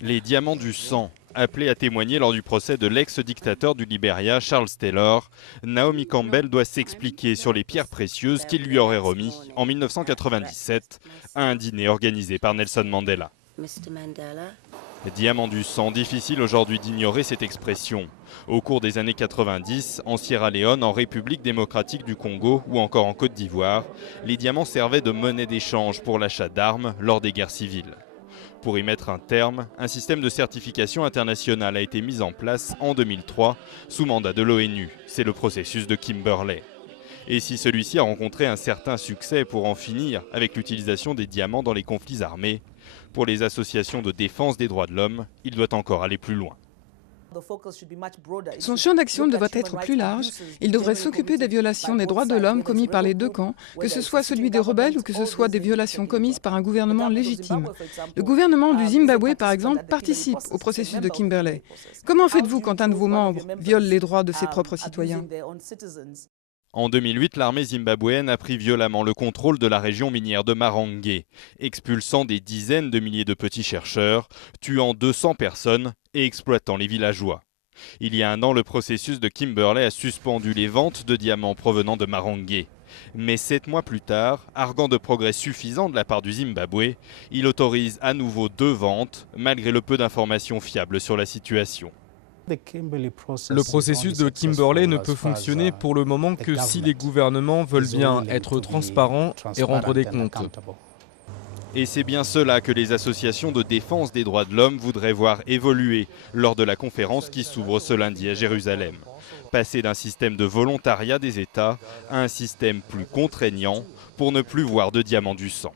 Les diamants du sang, appelés à témoigner lors du procès de l'ex-dictateur du Libéria, Charles Taylor, Naomi Campbell doit s'expliquer sur les pierres précieuses qu'il lui aurait remis en 1997 à un dîner organisé par Nelson Mandela. Diamant du sang, difficile aujourd'hui d'ignorer cette expression. Au cours des années 90, en Sierra Leone, en République démocratique du Congo ou encore en Côte d'Ivoire, les diamants servaient de monnaie d'échange pour l'achat d'armes lors des guerres civiles. Pour y mettre un terme, un système de certification internationale a été mis en place en 2003 sous mandat de l'ONU. C'est le processus de Kimberley. Et si celui-ci a rencontré un certain succès pour en finir avec l'utilisation des diamants dans les conflits armés, pour les associations de défense des droits de l'homme, il doit encore aller plus loin. Son champ d'action devrait être plus large. Il devrait s'occuper des violations des droits de l'homme commis par les deux camps, que ce soit celui des rebelles ou que ce soit des violations commises par un gouvernement légitime. Le gouvernement du Zimbabwe, par exemple, participe au processus de Kimberley. Comment faites-vous quand un de vos membres viole les droits de ses propres citoyens ? En 2008, l'armée zimbabwéenne a pris violemment le contrôle de la région minière de Marangwe, expulsant des dizaines de milliers de petits chercheurs, tuant 200 personnes et exploitant les villageois. Il y a un an, le processus de Kimberley a suspendu les ventes de diamants provenant de Marangwe. Mais 7 mois plus tard, arguant de progrès suffisants de la part du Zimbabwe, il autorise à nouveau 2 ventes, malgré le peu d'informations fiables sur la situation. Le processus de Kimberley ne peut fonctionner pour le moment que si les gouvernements veulent bien être transparents et rendre des comptes. Et c'est bien cela que les associations de défense des droits de l'homme voudraient voir évoluer lors de la conférence qui s'ouvre ce lundi à Jérusalem. Passer d'un système de volontariat des États à un système plus contraignant pour ne plus voir de diamants du sang.